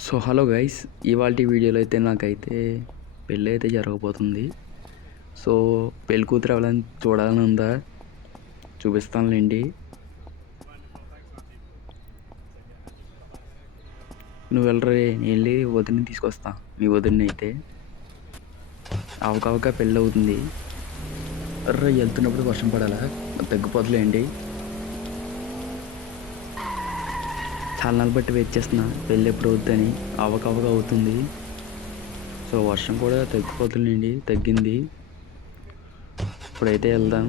So hello guys ఇవాళ వీడియోలో అయితే నాకైతే పెళ్ళి అయితే జరగబోతుంది. సో పెళ్ళి కూతురు ఎవరైనా చూడాలని ఉందా? చూపిస్తానులేండి. నువ్వు వెళ్ళరే నేను వెళ్ళి వదిలిని తీసుకొస్తా మీ వదిలిని అయితే. అవకవక పెళ్ళి అవుతుంది. వెళ్తున్నప్పుడు వర్షం పడాలా? తగ్గిపోతులేండి చాలా బట్టి వెయిట్ చేస్తున్నా. పెళ్ళి ఎప్పుడు అవకవక అవుతుంది. సో వర్షం కూడా తగ్గిపోతుందండి తగ్గింది. ఇప్పుడైతే వెళ్దాం.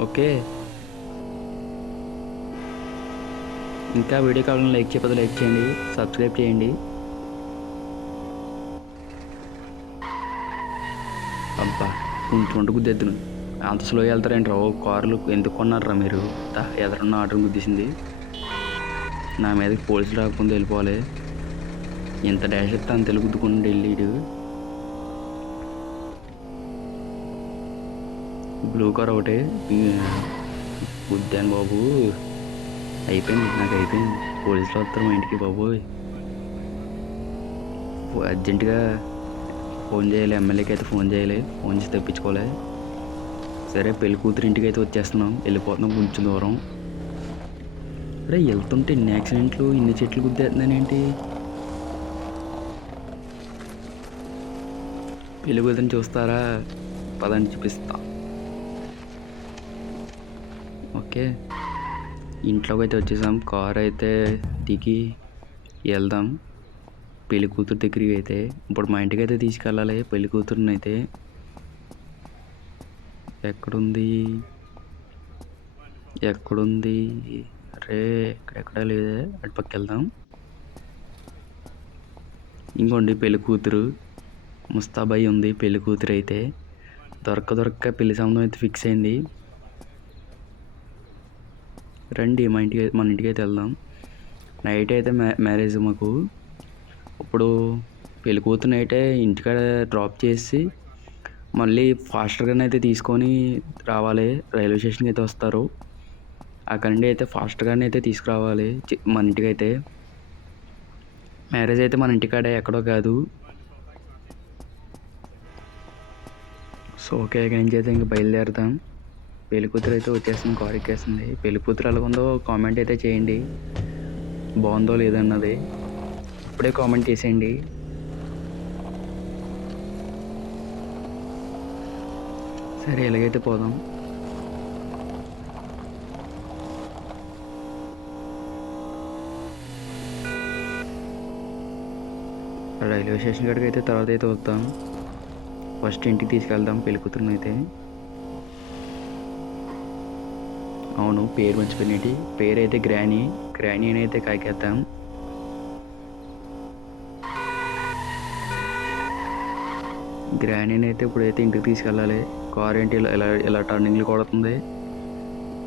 ఓకే. ఇంకా వీడియో కావాలని లైక్ చేయకపోతే లైక్ చేయండి సబ్స్క్రైబ్ చేయండి. అబ్బా కొంచెం గుద్దెద్దును. అంత స్లో వెళ్తారేంటి ఓ కార్లు ఎందుకు కొన్నారా మీరు? దా, ఎదురున్న గుద్దేసింది. నా మీదకి పోలీసులు రాకుండా వెళ్ళిపోవాలి. ఇంత డాష్ ఇస్తే అంత తెలుగుద్దుకుండా వెళ్ళిడు బ్లూ కార్ ఒకటి. గుద్దాను బాబు. అయిపోయింది నాకు అయిపోయింది. పోలీసులు వస్తారు మా ఇంటికి బాబు అర్జెంటుగా ఫోన్ చేయాలి. ఎమ్మెల్యేకి అయితే ఫోన్ చేయాలి. ఫోన్ చేసి తెప్పించుకోవాలి. సరే పెళ్ళి కూతురు ఇంటికి అయితే వచ్చేస్తున్నాం. వెళ్ళిపోతున్నాం కొంచెం దూరం. అరే వెళ్తుంటే ఇన్ని యాక్సిడెంట్లు ఇన్ని చెట్లు గుద్దేస్తున్నానేంటి పెళ్ళి కూతురిని చూస్తారా? పదని చూపిస్తా. ఓకే. ఇంట్లోకి అయితే వచ్చేసాం. కార్ అయితే దిగి వెళ్దాం. పెళ్ళి కూతురు దగ్గరికి అయితే ఇప్పుడు మా ఇంటికి అయితే తీసుకెళ్ళాలి. పెళ్ళి కూతురుని అయితే ఎక్కడుంది? ఎక్కడుంది? అరే ఎక్కడెక్కడ లేదే. అటు పక్క వెళ్దాం ఇంకోండి పెళ్ళి కూతురు. ముస్తాబాయి ఉంది పెళ్ళి కూతురు అయితే. దొరక దొరక్క పెళ్ళి సంబంధం అయితే ఫిక్స్ అయింది. రండి మా ఇంటికి మన ఇంటికి అయితే వెళ్దాం. నైట్ అయితే మ్యా మ్యారేజ్ మాకు. ఇప్పుడు పెళ్ళి కూతురు నైటే ఇంటికాడ డ్రాప్ చేసి మళ్ళీ ఫాస్ట్గానే అయితే తీసుకొని రావాలి. రైల్వే స్టేషన్కి అయితే వస్తారు. అక్కడి నుండి అయితే ఫాస్ట్గానే అయితే తీసుకురావాలి. మన ఇంటికి అయితే. మ్యారేజ్ అయితే మన ఇంటికాడే ఎక్కడో కాదు. సో ఓకే ఇక్కడి నుంచి అయితే ఇంకా బయలుదేరుతాం పెళ్ళి కూతురు అయితే వచ్చేసింది కారు ఎక్కేసింది. పెళ్ళి కూతురు ఎలా ఉందో కామెంట్ అయితే చేయండి. బాగుందో లేదన్నది ఇప్పుడే కామెంట్ చేసేయండి. సరే ఎలాగైతే పోదాం. రైల్వే స్టేషన్ కాడికి అయితే తర్వాత అయితే వస్తాం ఫస్ట్ ఇంటికి తీసుకెళ్దాం పెళ్ళికూతురుని అయితే. అవును పేరు మర్చిపోయినటి పేరు అయితే గ్రాని. గ్రాని అని అయితే కాకేద్దాం. గ్రానీని అయితే ఇప్పుడైతే ఇంటికి తీసుకెళ్ళాలి. కార్ ఏంటి ఇలా ఇలా ఇలా టర్నింగ్లు కొడుతుంది.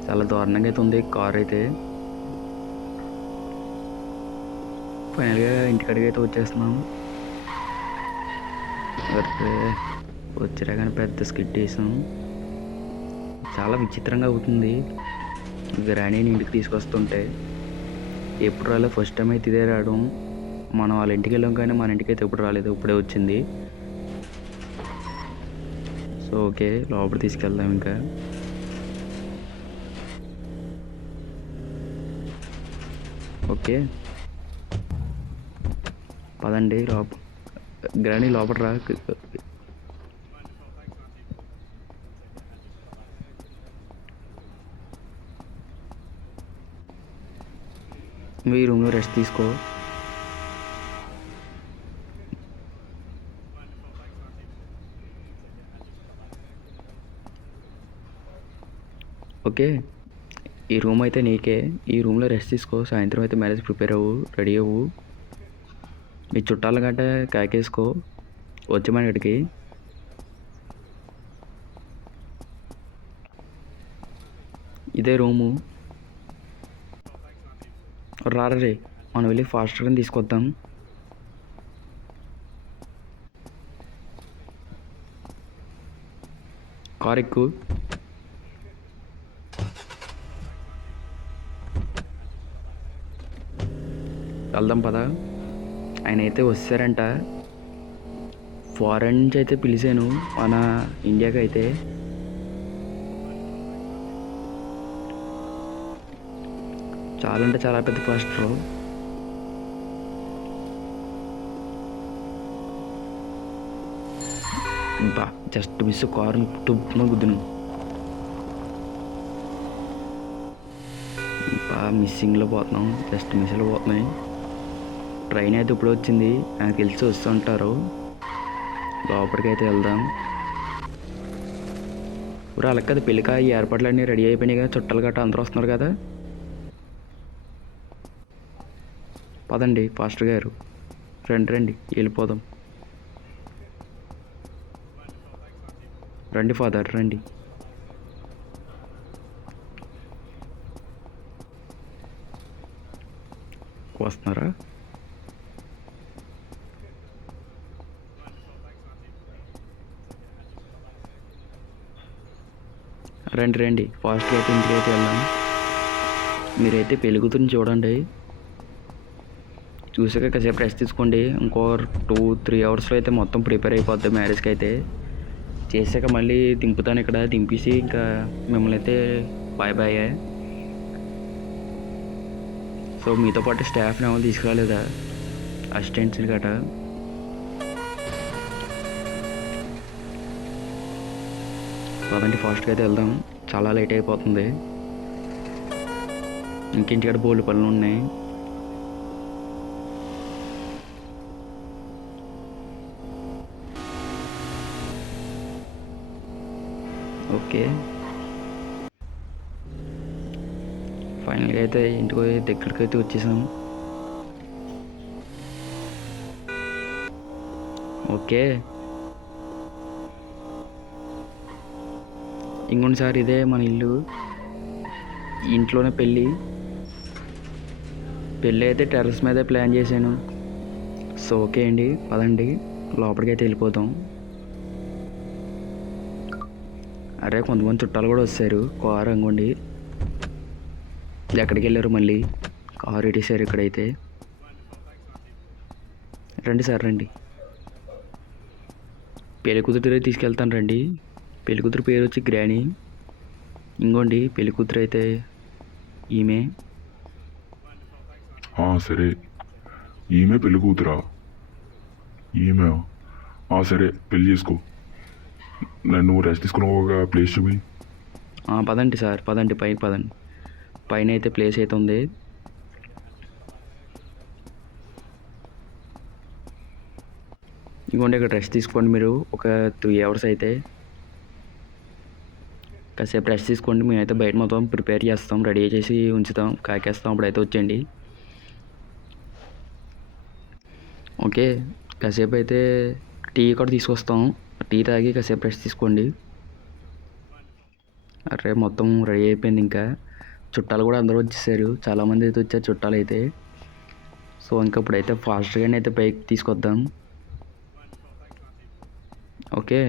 చాలా దారుణంగా అయితే ఉంది కార్ అయితే. ఫైనల్గా ఇంటికాడికి అయితే వచ్చేస్తున్నాం. అయితే వచ్చారా కానీ పెద్ద స్కిట్ వేసాం. చాలా విచిత్రంగా అవుతుంది. గ్రానీని ఇంటికి తీసుకొస్తుంటే. ఎప్పుడు రాలేదు ఫస్ట్ టైం అయితే ఇదే రావడం. మనం వాళ్ళ ఇంటికి వెళ్ళాం కానీ మన ఇంటికి అయితే ఎప్పుడు రాలేదు. ఇప్పుడే వచ్చింది. సో ఓకే లోపల తీసుకెళ్దాం ఇంకా. ఓకే. పదండి లోప గ్రాని లోపల రా. మీ రూమ్లో రెస్ట్ తీసుకో. ఓకే ఈ రూమ్ అయితే నీకే. ఈ రూమ్లో రెస్ట్ తీసుకో. సాయంత్రం అయితే మ్యారేజ్ ప్రిపేర్ అవ్వు రెడీ అవ్వు. మీ చుట్టాల కంటే కాకేసుకో. వచ్చేమని ఇక్కడికి ఇదే రూము. రారే మనం వెళ్ళి ఫాస్ట్గా తీసుకొద్దాం. కార్ ఎక్కువ వెళ్దాం పదా. ఆయన అయితే వస్తారంట. ఫారెన్ నుంచి అయితే పిలిచాను మన ఇండియాకి అయితే చాలా అంటే చాలా పెద్ద ఫాస్టర్ బా జస్ట్ మిస్ కారు టుప్పున గుద్దును. బా మిస్సింగ్లో పోతున్నాం జస్ట్ మిస్లో పోతున్నాయి. ట్రైన్ అయితే ఇప్పుడు వచ్చింది. నాకు తెలిసి వస్తుంటారు లోపలికైతే వెళ్దాం. ఇప్పుడు అలా కదా పెళ్ళికా ఈ ఏర్పాట్లన్నీ రెడీ అయిపోయినాయి కదా చుట్టాలు గట్రా అందరూ వస్తున్నారు కదా. పదండి పాస్టర్ గారు. రండి రండి వెళ్ళిపోదాం. రండి ఫాదర్ రండి. వస్తున్నారా? రండి రండి. ఫాస్ట్గా అయితే ఇంటికి అయితే వెళ్దాం. మీరైతే పెళ్ళి చూడండి. చూసాక కాసేపు రెస్ట్ తీసుకోండి. ఇంకో టూ త్రీ అవర్స్లో అయితే మొత్తం ప్రిపేర్ అయిపోద్ది మ్యారేజ్కి అయితే. చేసాక మళ్ళీ దింపుతాను ఇక్కడ. దింపేసి ఇంకా మిమ్మల్ని అయితే బాయ్ బాయ్ సో మీతో పాటు స్టాఫ్ని ఎవరు తీసుకురాలేదా? అసిస్టెంట్స్ గట్రా. పదండి ఫాస్ట్గా అయితే వెళ్దాం. చాలా లేట్ అయిపోతుంది. ఇంకింటికాడ బోల్డ్ పనులు ఉన్నాయి. ఓకే. ఫైనల్గా అయితే ఇంటికి దగ్గరికి అయితే వచ్చేసాం. ఓకే. ఇంకొకసారి ఇదే మన ఇల్లు. ఇంట్లోనే పెళ్ళి. పెళ్ళి అయితే టెర్రస్ మీదే ప్లాన్ చేశాను. సో ఓకే అండి పదండి. లోపలికి అయితే వెళ్ళిపోతాం. అరే కొంతమంది చుట్టాలు కూడా వస్తారు కారు అనుకోండి. ఎక్కడికి వెళ్ళారు మళ్ళీ? కారు ఇటేసారు ఇక్కడైతే? రండి సార్ రండి. పెళ్ళి కూతురు తీసుకెళ్తాను రండి. పెళ్ళి కూతురు పేరు వచ్చి గ్రాని. ఇంకోండి పెళ్ళి కూతురు అయితే ఈమె. సరే. ఈమె పెళ్ళి కూతురా ఈమె సరే పెళ్ళి చేసుకో. నన్ను రెస్ట్ తీసుకుని ఒక ప్లేస్ చూపి. పదండి సార్ పదండి పైన పదండి. పైన అయితే ప్లేస్ అయితే ఉంది. ఇంకోండి ఇక్కడ రెస్ట్ తీసుకోండి మీరు. ఒక త్రీ అవర్స్ అయితే. కాసేపు రెస్ట్ తీసుకోండి. మేమైతే బయట మొత్తం ప్రిపేర్ చేస్తాం రెడీ చేసి ఉంచుతాం కాకేస్తాం. అప్పుడైతే వచ్చేయండి. ఓకే కాసేపు అయితే టీ కూడా తీసుకొస్తాం. టీ తాగి కాసేపు రెస్ట్ తీసుకోండి. అరే మొత్తం రెడీ అయిపోయింది ఇంకా. చుట్టాలు కూడా అందరూ వచ్చేసారు. చాలామంది అయితే వచ్చారు చుట్టాలు అయితే. సో ఇంకా ఇప్పుడైతే ఫాస్ట్గానే అయితే పైకి తీసుకొద్దాం. ఓకే.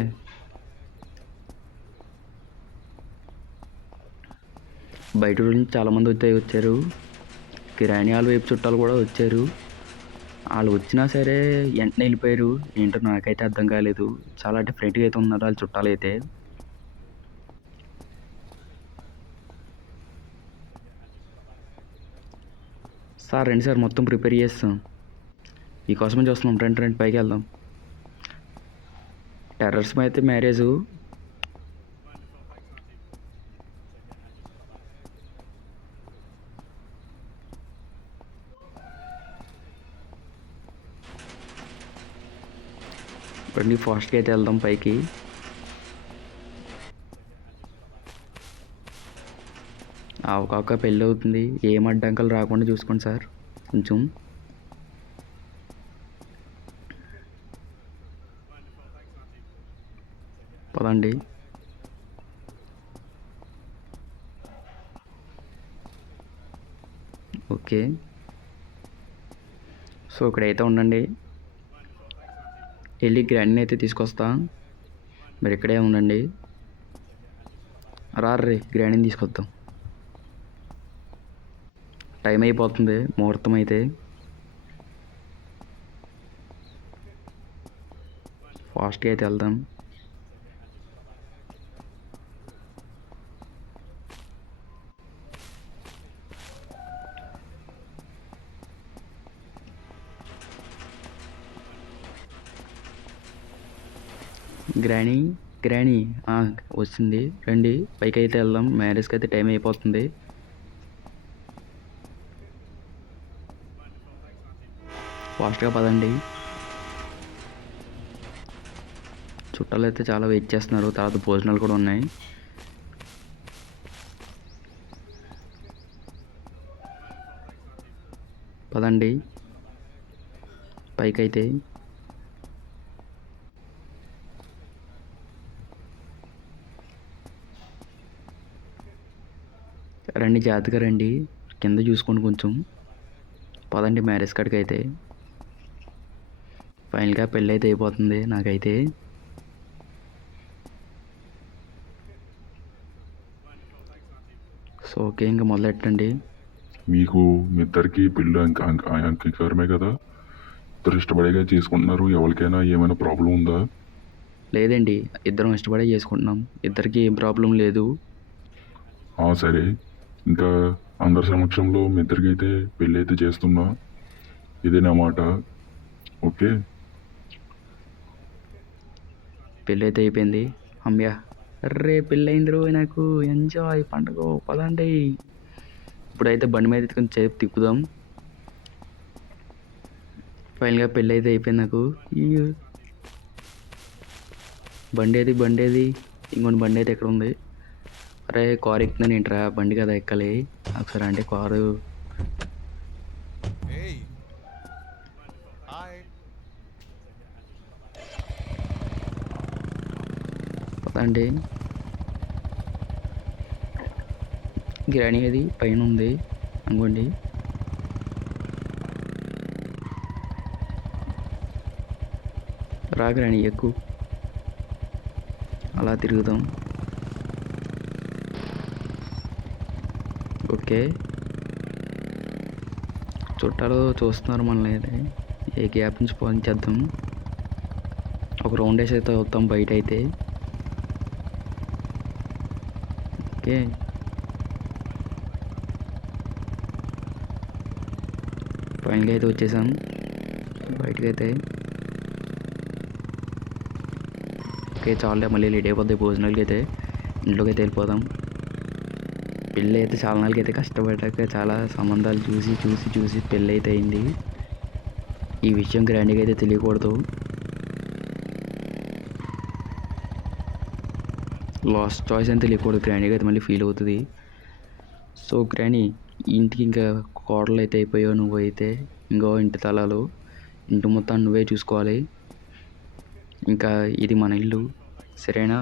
బయట నుంచి చాలామంది వచ్చే వచ్చారు. కిరాణి వాళ్ళ వైపు చుట్టాలు కూడా వచ్చారు. వాళ్ళు వచ్చినా సరే వెంటనే వెళ్ళిపోయారు. ఏంటో నాకైతే అర్థం కాలేదు. చాలా డిఫరెంట్గా అయితే ఉన్నారు వాళ్ళ చుట్టాలు అయితే. సార్ రండి సార్ మొత్తం ప్రిపేర్ చేస్తాం. మీకోసమే చూస్తున్నాం. రండి రండి పైకి వెళ్దాం. టెర్రస్ అయితే మ్యారేజ్. రండి ఫాస్ట్గా అయితే వెళ్దాం పైకి. ఆవకాక పెళ్ళి అవుతుంది. ఏం అడ్డంకులు రాకుండా చూసుకోండి సార్. కొంచెం. పదండి. ఓకే. సో ఇక్కడైతే ఉండండి. వెళ్ళి గ్రాండ్ని అయితే తీసుకొస్తా. మీరు ఇక్కడే ఉండండి. రారే గ్రాండ్ని తీసుకొద్దాం. టైం అయిపోతుంది ముహూర్తం అయితే. ఫాస్ట్గా అయితే వెళ్దాం. గ్రాణి గ్రాణి వచ్చింది రండి పైకి అయితే వెళ్దాం. మ్యారేజ్కి అయితే టైం అయిపోతుంది. ఫాస్ట్గా పదండి. చుట్టాలు అయితే చాలా వెయిట్ చేస్తున్నారు. తర్వాత భోజనాలు కూడా ఉన్నాయి. పదండి. పైకైతే రండి జాగ్రత్తగా రండి. కింద చూసుకోండి కొంచెం. పదండి మ్యారేజ్ కాడికి అయితే. ఫైనల్గా పెళ్ళి అయితే అయిపోతుంది నాకైతే. సో ఓకే ఇంకా మొదలెట్టండి. మీకు మీ ఇద్దరికి పెళ్ళి అంగీకారమే కదా? ఇద్దరు ఇష్టపడేగా చేసుకుంటున్నారు. ఎవరికైనా ఏమైనా ప్రాబ్లం ఉందా? లేదండి ఇద్దరం ఇష్టపడే చేసుకుంటున్నాం. ఇద్దరికి ఏం ప్రాబ్లం లేదు. సరే. ఇంకా అందరి సమక్షంలో మీ ఇద్దరికి పెళ్ళి అయితే చేస్తున్నా. ఇదే నా మాట. ఓకే? పెళ్ళి అయితే అయిపోయింది. అమ్మయ్య అర్రే పెళ్ళైంది రో నాకు. ఎంజాయ్ పండుగ పదండి. ఇప్పుడైతే బండి మీద ఎత్తుకొని చేపు తిప్పుదాం. ఫైనల్గా పెళ్ళి అయితే అయిపోయింది నాకు. బండి ఏది బండి ఏది? ఇంకొని బండి అయితే ఎక్కడ ఉంది? అరే కారు ఎక్కుతున్నాను ఏంట్రా బండి కదా ఎక్కాలి. ఒకసారి అంటే కారు. పదండి గిరాణి అది పైన ఉంది. అనుకోండి. రా గిరాణి ఎక్కువ అలా తిరుగుదాం. ఓకే. చుట్టాలు చూస్తున్నారు మనల్ని అయితే. ఏ గ్యాప్ నుంచి పోయించేద్దాం ఒక రౌండ్ వేసి అయితే వస్తాం బయట అయితే. ఓకే. ఫైనల్గా అయితే వచ్చేసాం. బయటకి అయితే. ఓకే చాలే మళ్ళీ లేట్ అయిపోద్ది భోజనాలకి అయితే. ఇంట్లోకి అయితే వెళ్ళిపోదాం. పెళ్ళి అయితే చాలా నాళ్ళకి అయితే కష్టపడ్డాక చాలా సంబంధాలు చూసి చూసి చూసి పెళ్ళి అయితే అయింది ఈ విషయం గ్రాండ్గా అయితే తెలియకూడదు. లాస్ట్ చాయిస్ అని తెలియకూడదు గ్రాండ్గా అయితే మళ్ళీ ఫీల్ అవుతుంది. సో గ్రాని ఇంటికి ఇంకా కోడలు అయితే అయిపోయావు నువ్వు అయితే ఇంకో ఇంటి తలాలు ఇంటి మొత్తం నువ్వే చూసుకోవాలి. ఇంకా ఇది మన ఇల్లు సరేనా?